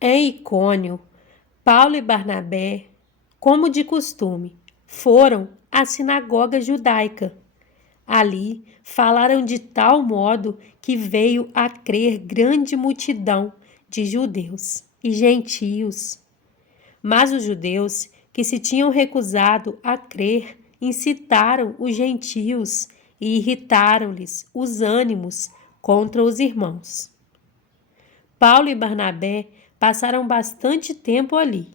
Em Icônio, Paulo e Barnabé, como de costume, foram à sinagoga judaica. Ali falaram de tal modo que veio a crer grande multidão de judeus e gentios. Mas os judeus que se tinham recusado a crer incitaram os gentios e irritaram-lhes os ânimos contra os irmãos. Paulo e Barnabé passaram bastante tempo ali,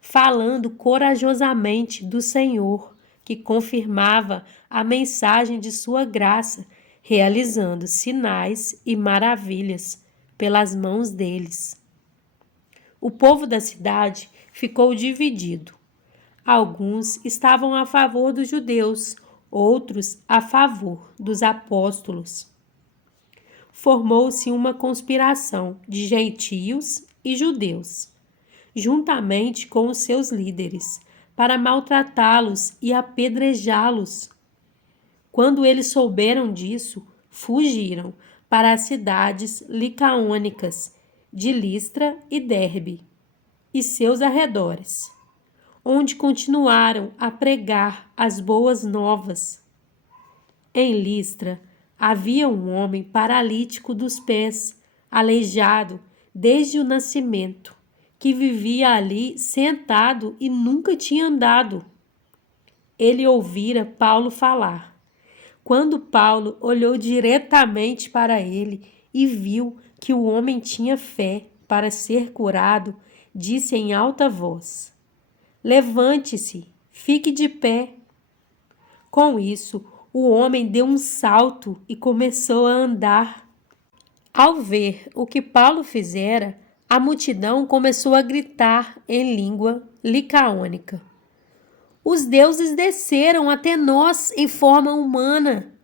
falando corajosamente do Senhor, que confirmava a mensagem de sua graça, realizando sinais e maravilhas pelas mãos deles. O povo da cidade ficou dividido. Alguns estavam a favor dos judeus, outros a favor dos apóstolos. Formou-se uma conspiração de gentios e judeus, juntamente com os seus líderes, para maltratá-los e apedrejá-los. Quando eles souberam disso, fugiram para as cidades licaônicas de Listra e Derbe e seus arredores, onde continuaram a pregar as boas novas. Em Listra havia um homem paralítico dos pés, aleijado desde o nascimento, que vivia ali sentado e nunca tinha andado. Ele ouvira Paulo falar. Quando Paulo olhou diretamente para ele e viu que o homem tinha fé para ser curado, disse em alta voz: Levante-se, fique de pé. Com isso, o homem deu um salto e começou a andar. Ao ver o que Paulo fizera, a multidão começou a gritar em língua licaônica: Os deuses desceram até nós em forma humana.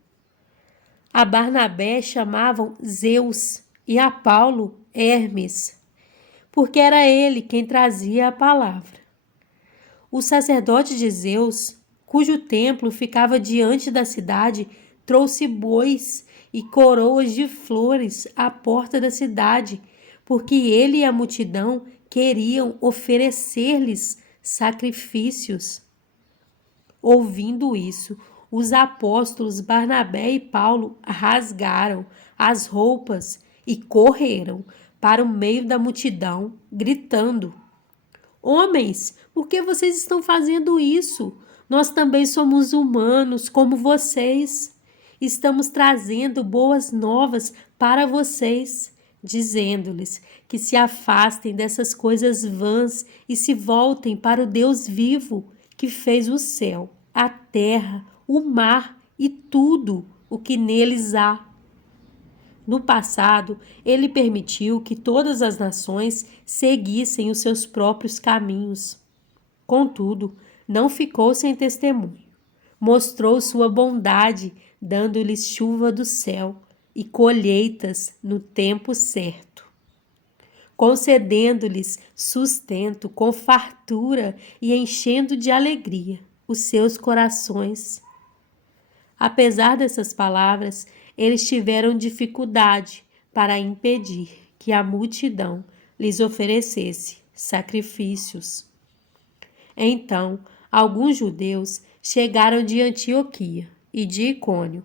A Barnabé chamavam Zeus e a Paulo Hermes, porque era ele quem trazia a palavra. O sacerdote de Zeus, cujo templo ficava diante da cidade, trouxe bois e coroas de flores à porta da cidade, porque ele e a multidão queriam oferecer-lhes sacrifícios. Ouvindo isso, os apóstolos Barnabé e Paulo rasgaram as roupas e correram para o meio da multidão, gritando: Homens, por que vocês estão fazendo isso? Nós também somos humanos como vocês. Estamos trazendo boas novas para vocês, dizendo-lhes que se afastem dessas coisas vãs e se voltem para o Deus vivo, que fez o céu, a terra, o mar e tudo o que neles há. No passado, ele permitiu que todas as nações seguissem os seus próprios caminhos. Contudo, não ficou sem testemunho. Mostrou sua bondade, dando-lhes chuva do céu e colheitas no tempo certo, concedendo-lhes sustento com fartura e enchendo de alegria os seus corações. Apesar dessas palavras, eles tiveram dificuldade para impedir que a multidão lhes oferecesse sacrifícios. Então, alguns judeus chegaram de Antioquia e de Icônio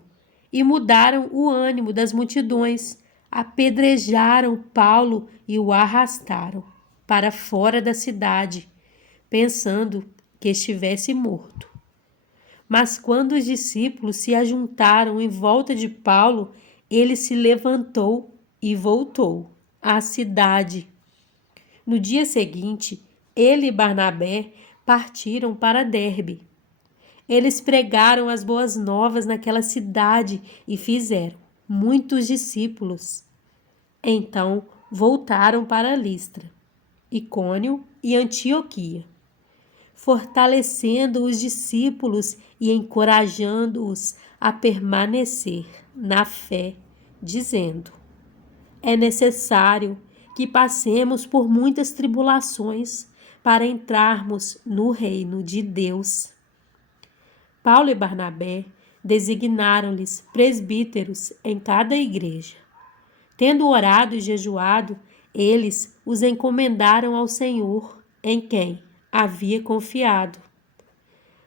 e mudaram o ânimo das multidões, apedrejaram Paulo e o arrastaram para fora da cidade, pensando que estivesse morto. Mas quando os discípulos se ajuntaram em volta de Paulo, ele se levantou e voltou à cidade. No dia seguinte, ele e Barnabé partiram para Derbe. Eles pregaram as boas novas naquela cidade e fizeram muitos discípulos. Então voltaram para Listra, Icônio e Antioquia, fortalecendo os discípulos e encorajando-os a permanecer na fé, dizendo: É necessário que passemos por muitas tribulações para entrarmos no reino de Deus. Paulo e Barnabé designaram-lhes presbíteros em cada igreja. Tendo orado e jejuado, Eles os encomendaram ao Senhor, em quem havia confiado.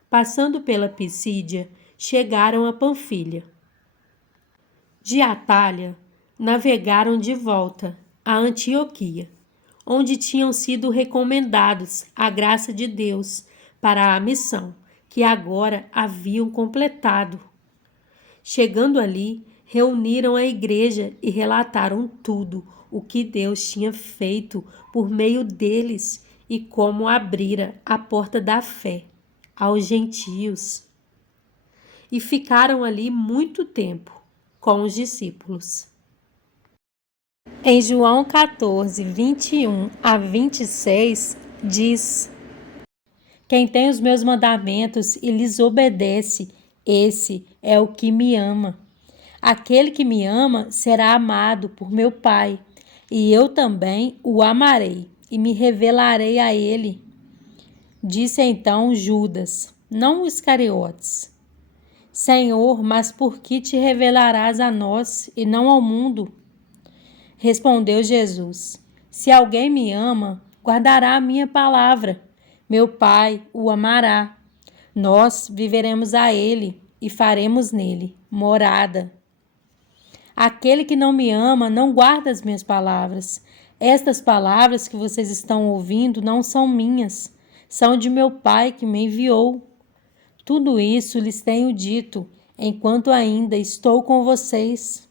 Passando pela Pisídia, chegaram a Panfilha. De Atalha, navegaram de volta a Antioquia, onde tinham sido recomendados à graça de Deus para a missão que agora haviam completado. Chegando ali, reuniram a igreja e relataram tudo o que Deus tinha feito por meio deles e como abrira a porta da fé aos gentios. E ficaram ali muito tempo com os discípulos. Em João 14, 21 a 26, diz: Quem tem os meus mandamentos e lhes obedece, esse é o que me ama. Aquele que me ama será amado por meu Pai, e eu também o amarei e me revelarei a ele. Disse então Judas, não Iscariotes: Senhor, mas por que te revelarás a nós e não ao mundo? Respondeu Jesus: Se alguém me ama, guardará a minha palavra. Meu Pai o amará. Nós viveremos a ele e faremos nele morada. Aquele que não me ama não guarda as minhas palavras. Estas palavras que vocês estão ouvindo não são minhas, são de meu Pai que me enviou. Tudo isso lhes tenho dito, enquanto ainda estou com vocês.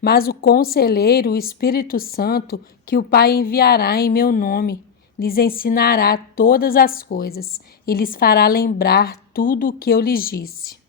Mas o Conselheiro, o Espírito Santo, que o Pai enviará em meu nome, lhes ensinará todas as coisas e lhes fará lembrar tudo o que eu lhes disse.